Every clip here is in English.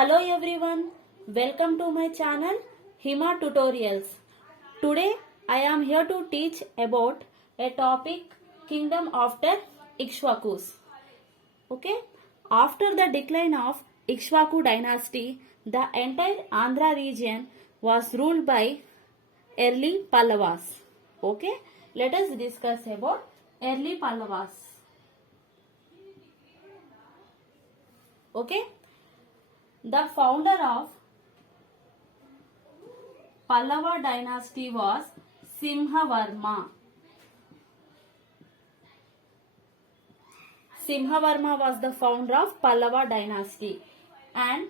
Hello everyone, welcome to my channel Hima Tutorials. Today I am here to teach about a topic Kingdom after Ikshvakus. Okay, after the decline of Ikshvaku dynasty, the entire Andhra region was ruled by early Pallavas. Okay, let us discuss about early Pallavas. Okay, the founder of Pallava dynasty was Simhavarma. Simhavarma was the founder of Pallava dynasty and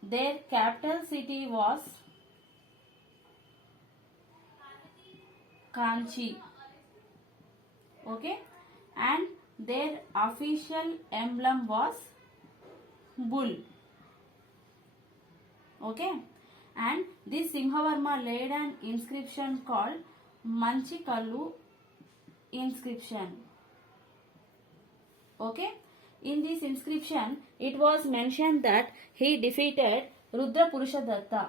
their capital city was Kanchi. Okay, and their official emblem was bull. Okay, and this Simhavarma laid an inscription called Manchikallu inscription. Okay, in this inscription it was mentioned that he defeated Rudra Purushadatta.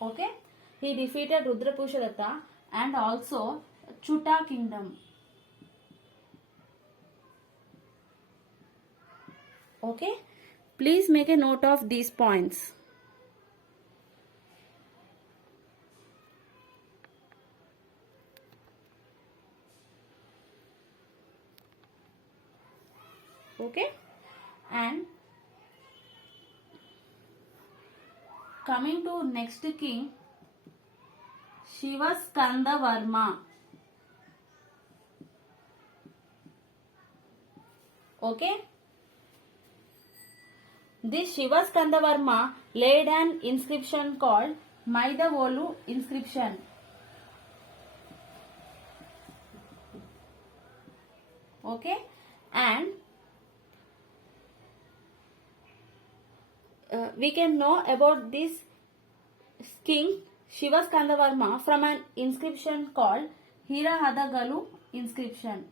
Okay, he defeated Rudra Purushadatta and also Chuta kingdom. Okay, please make a note of these points. Okay, and coming to next king, Shivaskandavarma. Okay, this Shivaskandavarma laid an inscription called Maidavolu inscription. Okay, and we can know about this king Shivaskandavarma from an inscription called Hirahadagalu inscription.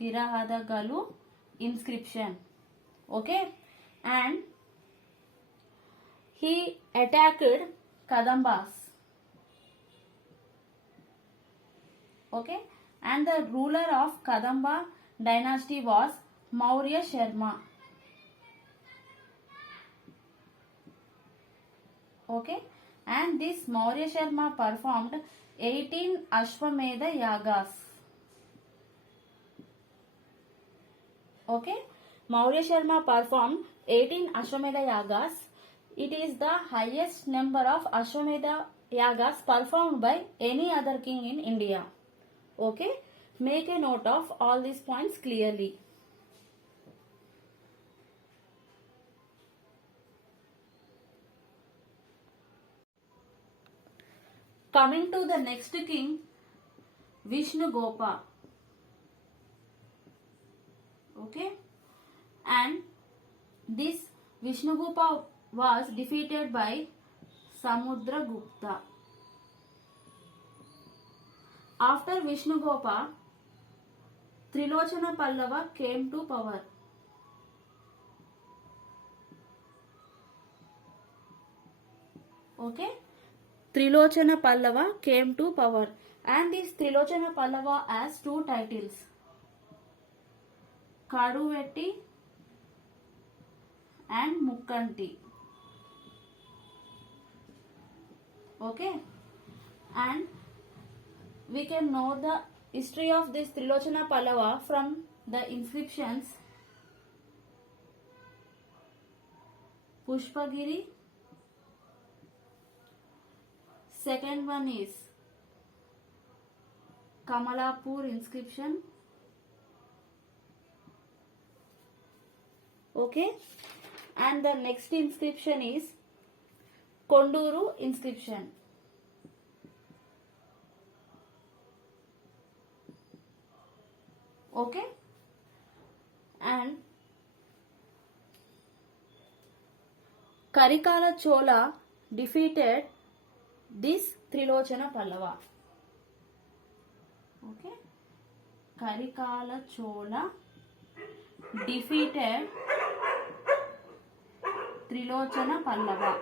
Hirahadagalu inscription. Okay, and he attacked Kadambas. Okay, and the ruler of Kadamba dynasty was Maurya Sharma. Okay, and this Maurya Sharma performed 18 Ashwamedha Yagas. Okay, Maurya Sharma performed 18 Ashwamedha Yagas. It is the highest number of Ashwamedha Yagas performed by any other king in India. Okay, make a note of all these points clearly. Coming to the next king, Vishnugopa. Okay, and this Vishnugopa was defeated by Samudragupta. After Vishnugopa, Trilochana Pallava came to power. Okay, Trilochana Pallava came to power, and this Trilochana Pallava has two titles, Kaduvetti and Mukkanti. Okay, and we can know the history of this Trilochana Pallava from the inscriptions Pushpagiri. Second one is Kamalapur inscription. Okay, and the next inscription is Konduru inscription. Okay, and Karikala Chola defeated this Trilochana Pallava. Okay. Karikala Chola defeated Trilochana Pallava.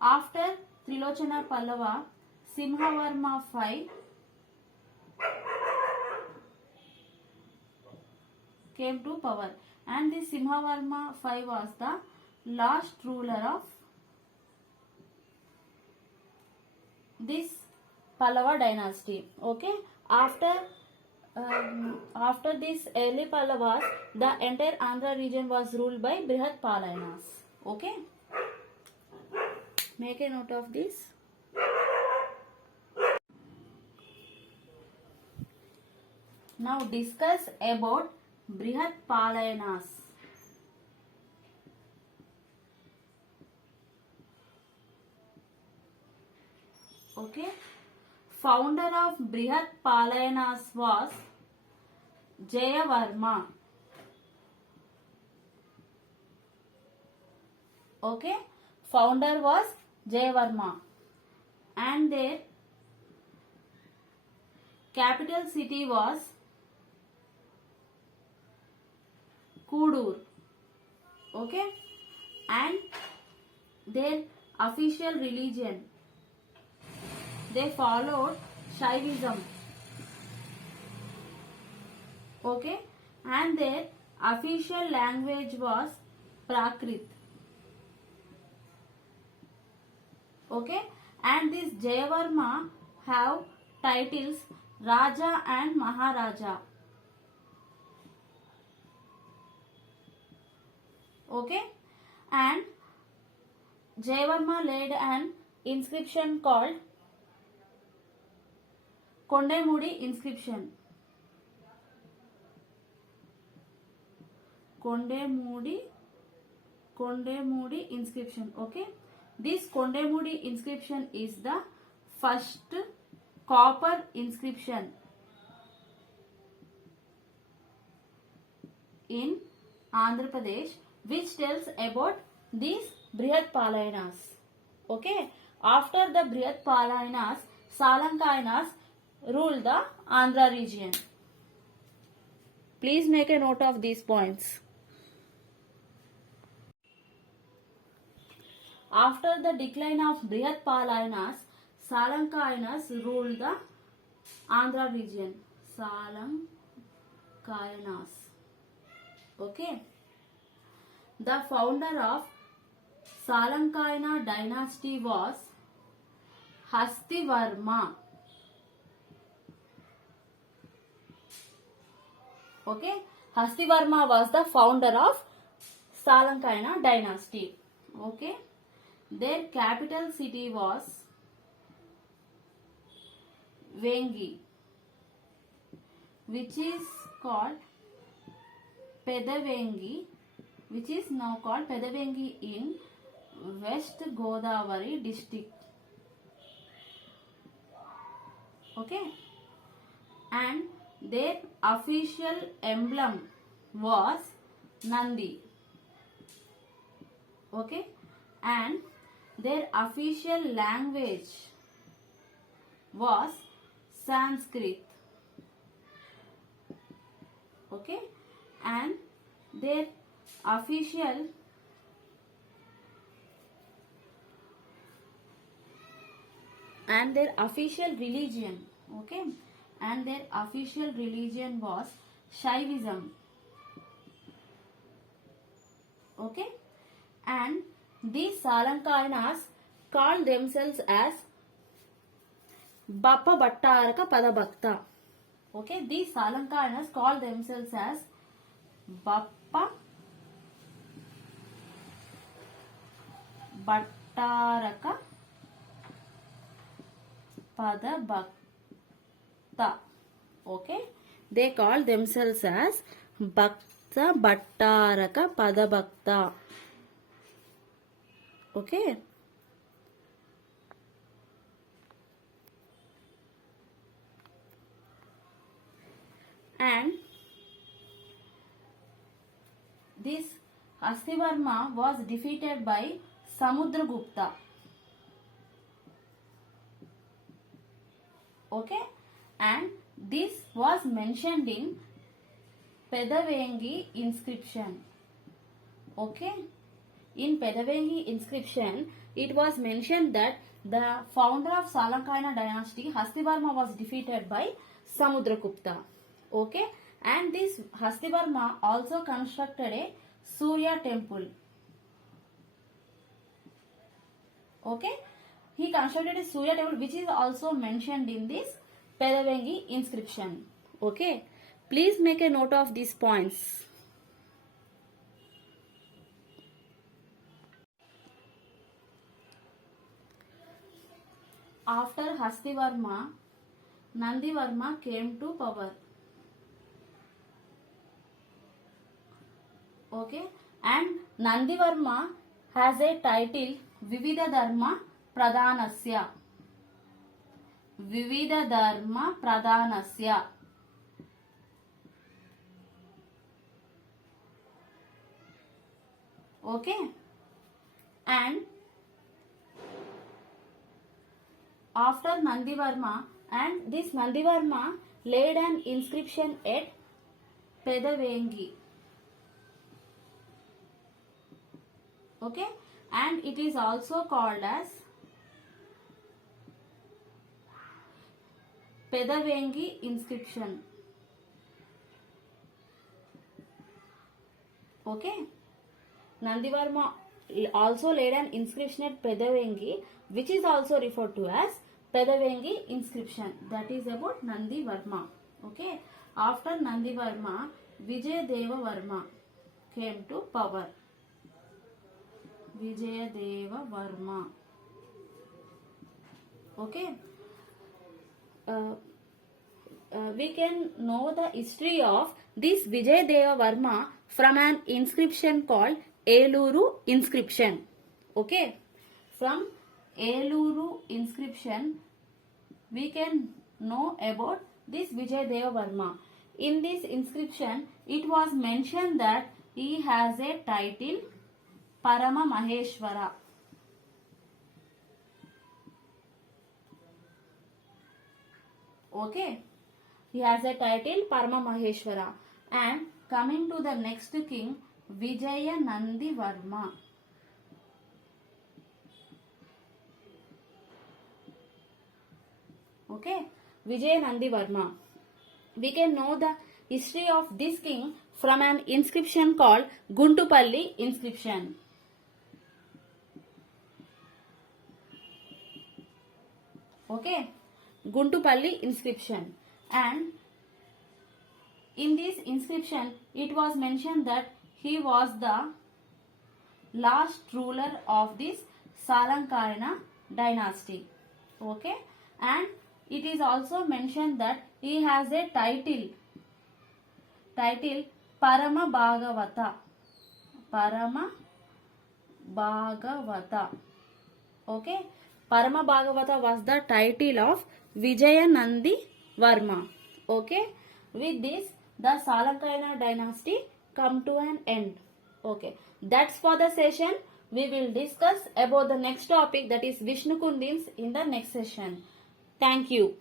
After Trilochana Pallava, Simhavarma V came to power, and this Simhavarma V was the last ruler of this Pallava dynasty. Okay, after this early Pallavas, the entire Andhra region was ruled by Brihat Palayanas. Okay, make a note of this. Now discuss about Brihat Palayanas. Okay, founder of Brihat Palayanas was Jayavarma. Okay, founder was Jayavarma, and their capital city was Kudur. Okay, and their official religion, they followed Shaivism. Okay, and their official language was Prakrit. Okay, and this Jayavarma have titles Raja and Maharaja. Okay, and Jayavarma laid an inscription called Kondemudi inscription. Kondemudi inscription. Okay, this Kondemudi inscription is the first copper inscription in Andhra Pradesh, which tells about these Brihat Palayanas. Okay, after the Brihat Palayanas, Salankayanas ruled the Andhra region. Please make a note of these points. After the decline of Brihat Palayanas, Salankayanas ruled the Andhra region. Salankayanas. Okay. The founder of Salankayana dynasty was Hastivarma. Okay, Hastivarma was the founder of Salankayana dynasty. Okay, their capital city was Vengi, which is called Pedavengi, which is now called Pedavengi in West Godavari district. Okay, and their official emblem was Nandi. Okay, and their official language was Sanskrit. Okay, and their official religion. Okay, and their official religion was Shaivism. Okay, and these Salankayanas called themselves as Bappa Bhattaraka Padabhakta. Okay, these Salankayanas called themselves as Bappa Bhattaraka Padabhakta. Okay, they call themselves as Bhakta Bhattaraka Padabhakta. Okay, and this Hastivarma was defeated by Samudragupta. Okay, and this was mentioned in Pedavengi inscription. Okay, in Pedavengi inscription, it was mentioned that the founder of Salankayana dynasty, Hastivarma, was defeated by Samudragupta. Okay, and this Hastivarma also constructed a Surya temple. Okay, he constructed a Surya temple which is also mentioned in this Pedavengi inscription. Okay, please make a note of these points. After Hastivarma, Nandivarma came to power. Okay, and Nandivarma has a title Vividha Dharma Pradhanasya. Vividha Dharma Pradhanasya. Okay, and after Nandivarma, and this Nandivarma laid an inscription at Pedavengi. Okay, and it is also called as Pedavengi inscription. Okay, Nandivarma also laid an inscription at Pedavengi, which is also referred to as Pedavengi inscription. That is about Nandivarma. Okay, after Nandivarma, Vijayadeva Varma came to power. Vijayadeva Varma. Okay, we can know the history of this Vijayadeva Varma from an inscription called Eluru inscription. Okay, from Eluru inscription we can know about this Vijayadeva Varma. In this inscription it was mentioned that he has a title Parama Maheshwara. Okay, he has a title Parama Maheshwara. And coming to the next king, Vijaya Nandi Varma. Okay, Vijaya Nandi Varma. We can know the history of this king from an inscription called Guntupalli inscription. Okay, Guntupalli inscription. And in this inscription it was mentioned that he was the last ruler of this Salankayana dynasty. Okay, and it is also mentioned that he has a title Parama Bhagavata. Parama Bhagavata. Okay, Parama Bhagavata was the title of Vijaya Nandi Varma. Okay, with this the Salankayana dynasty come to an end. Okay, that's for the session. We will discuss about the next topic, that is Vishnu Kundins, in the next session. Thank you.